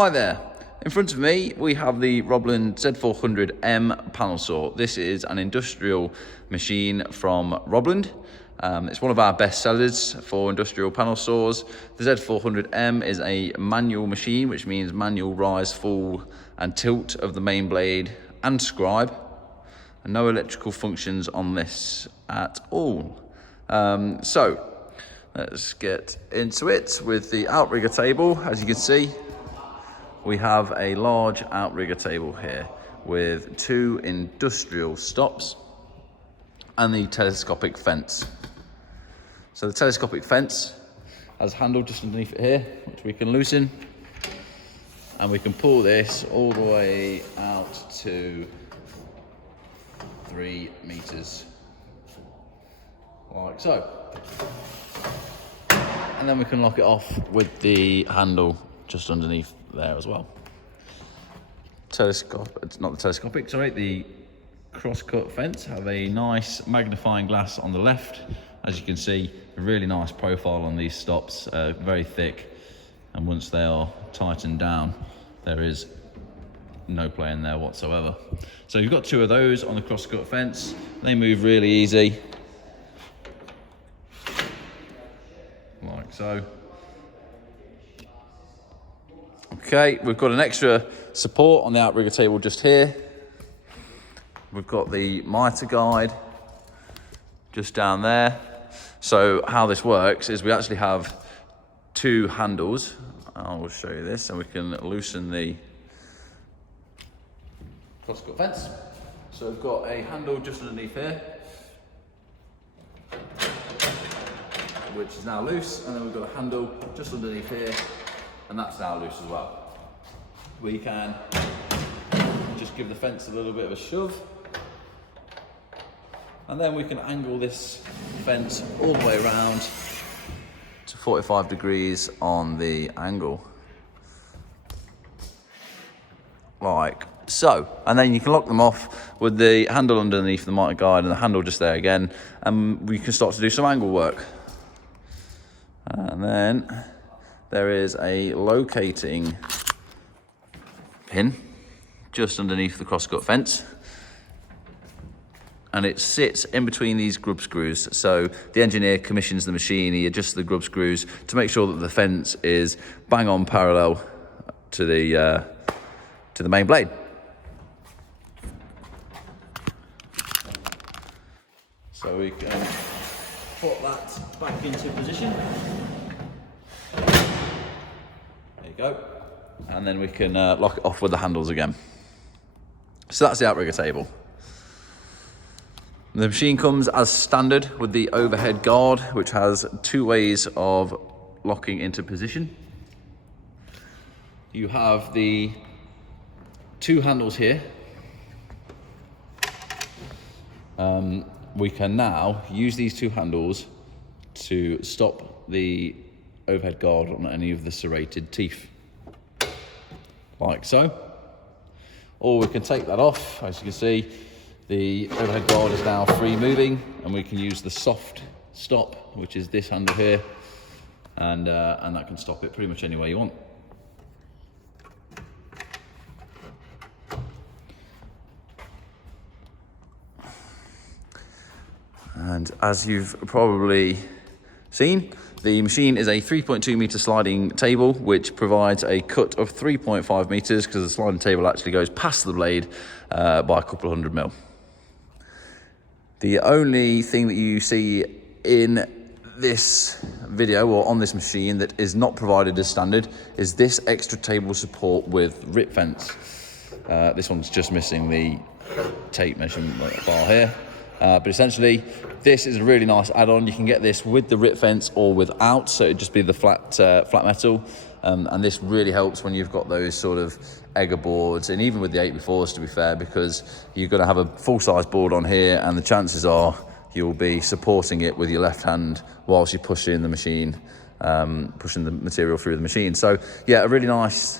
Hi there. In front of me, we have the Robland Z400M panel saw. This is an industrial machine from Robland. It's one of our best sellers for industrial panel saws. The Z400M is a manual machine, which means manual rise, fall, and tilt of the main blade and scribe. And no electrical functions on this at all. So let's get into it with the outrigger table. As you can see, we have a large outrigger table here with two industrial stops and the telescopic fence. So the telescopic fence has a handle just underneath it here, which we can loosen, and we can pull this all the way out to 3 meters, like so. And then we can lock it off with the handle just underneath there as well. The cross-cut fence have a nice magnifying glass on the left. As you can see, a really nice profile on these stops, very thick, and once they are tightened down, there is no play in there whatsoever. So you've got two of those on the cross-cut fence. They move really easy, like so. Okay, we've got an extra support on the outrigger table just here. We've got the mitre guide just down there. So how this works is we actually have two handles. I will show you this, and we can loosen the cross-cut fence. So we've got a handle just underneath here, which is now loose, and then we've got a handle just underneath here, and that's now loose as well. We can just give the fence a little bit of a shove, and then we can angle this fence all the way around to 45 degrees on the angle, like so. And then you can lock them off with the handle underneath the mitre guide and the handle just there again, and we can start to do some angle work. And then there is a locating pin just underneath the cross-cut fence, and it sits in between these grub screws. So the engineer commissions the machine, he adjusts the grub screws to make sure that the fence is bang on parallel to the main blade. So we can put that back into position. There you go. And then we can lock it off with the handles again. So that's the outrigger table. The machine comes as standard with the overhead guard, which has 2 ways of locking into position. You have the 2 handles here. We can now use these 2 handles to stop the overhead guard on any of the serrated teeth, like so. Or we can take that off. As you can see, the overhead guard is now free moving, and we can use the soft stop, which is this handle here, and that can stop it pretty much any way you want. And as you've probably seen, the machine is a 3.2 meter sliding table, which provides a cut of 3.5 meters because the sliding table actually goes past the blade by a couple of 100 mil. The only thing that you see in this video or on this machine that is not provided as standard is this extra table support with rip fence. This one's just missing the tape measurement bar here. But essentially, this is a really nice add-on. You can get this with the rip fence or without, so it'd just be the flat metal. And this really helps when you've got those sort of egger boards, and even with the 8x4s, to be fair, because you're going to have a full-size board on here, and the chances are you'll be supporting it with your left hand whilst you're pushing the machine, pushing the material through the machine. So yeah, a really nice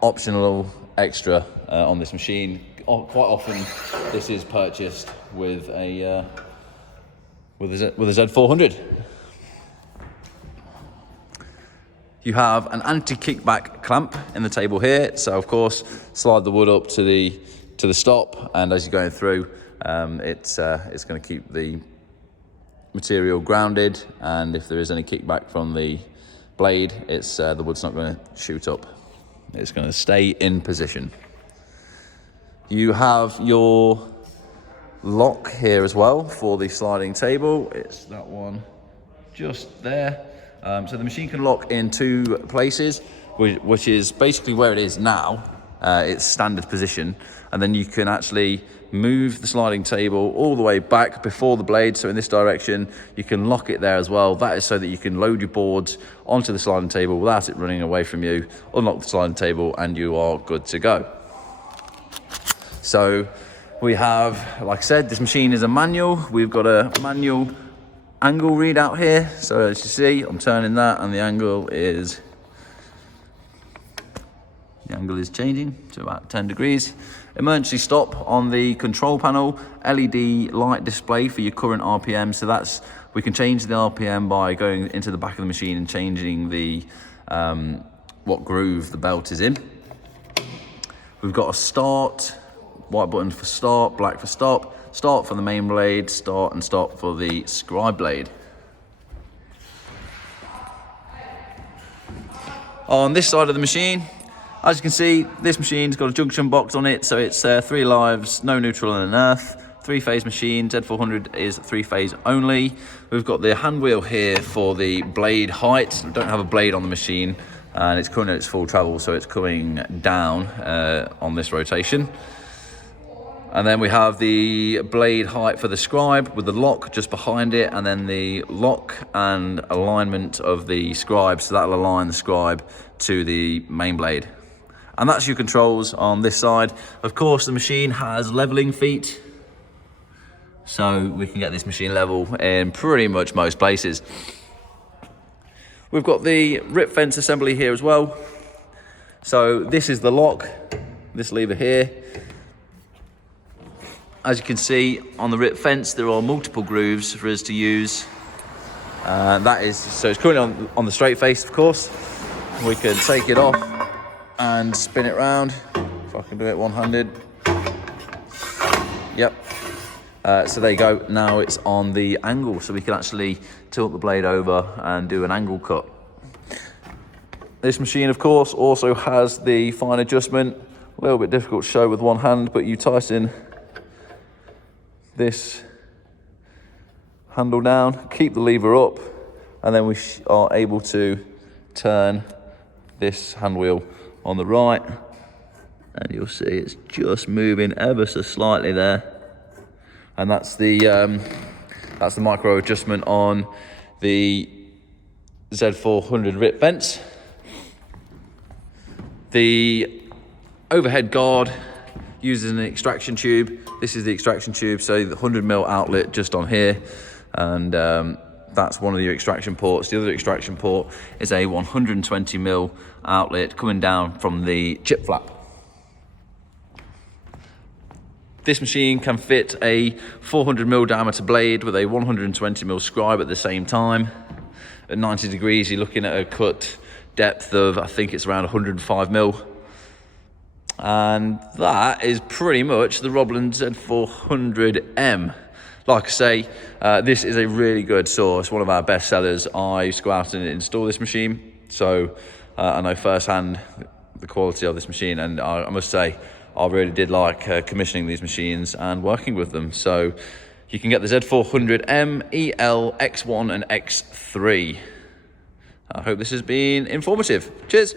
optional extra on this machine. Quite often this is purchased with a Z400. You have an anti-kickback clamp in the table here. So of course, slide the wood up to the stop, and as you're going through, it's going to keep the material grounded, and if there is any kickback from the blade, it's the wood's not going to shoot up. It's going to stay in position. You have your lock here as well for the sliding table. It's that one just there. So the machine can lock in 2 places, which is basically where it is now. It's standard position, and then you can actually move the sliding table all the way back before the blade, so in this direction. You can lock it there as well. That is so that you can load your boards onto the sliding table without it running away from you, unlock the sliding table, and you are good to go. So we have, like I said, this machine is a manual. We've got a manual angle readout here. So as you see, I'm turning that, and the angle is changing to about 10 degrees. Emergency stop on the control panel, LED light display for your current RPM. So that's, we can change the RPM by going into the back of the machine and changing the what groove the belt is in. We've got a start, white button for start, black for stop, start for the main blade, start and stop for the scribe blade. On this side of the machine, as you can see, this machine's got a junction box on it, so it's 3 lives, no neutral and an earth. 3-phase machine. Z400 is 3-phase only. We've got the hand wheel here for the blade height. We don't have a blade on the machine, and it's currently at its full travel, so it's coming down on this rotation. And then we have the blade height for the scribe with the lock just behind it, and then the lock and alignment of the scribe, so that'll align the scribe to the main blade. And that's your controls on this side. Of course, the machine has leveling feet, so we can get this machine level in pretty much most places. We've got the rip fence assembly here as well. So this is the lock, this lever here. As you can see on the rip fence, there are multiple grooves for us to use. So it's currently on the straight face, of course. We can take it off and spin it round. If I can do it one-handed. Yep. So there you go. Now it's on the angle, so we can actually tilt the blade over and do an angle cut. This machine, of course, also has the fine adjustment. A little bit difficult to show with one hand, but you tighten this handle down, keep the lever up, and then we are able to turn this hand wheel on the right, and you'll see it's just moving ever so slightly there. And that's the micro adjustment on the Z400 rip fence. The overhead guard uses an extraction tube. This is the extraction tube, so the 100mm outlet just on here, and that's one of the extraction ports. The other extraction port is a 120mm outlet coming down from the chip flap. This machine can fit a 400mm diameter blade with a 120mm scribe at the same time. At 90 degrees, you're looking at a cut depth of, I think it's around 105mm. And that is pretty much the Robland Z400M. Like I say, this is a really good saw. It's one of our best sellers. I used to go out and install this machine, so I know firsthand the quality of this machine, and I must say I really did like commissioning these machines and working with them. So you can get the Z400M, EL, X1 and X3. I hope this has been informative. Cheers.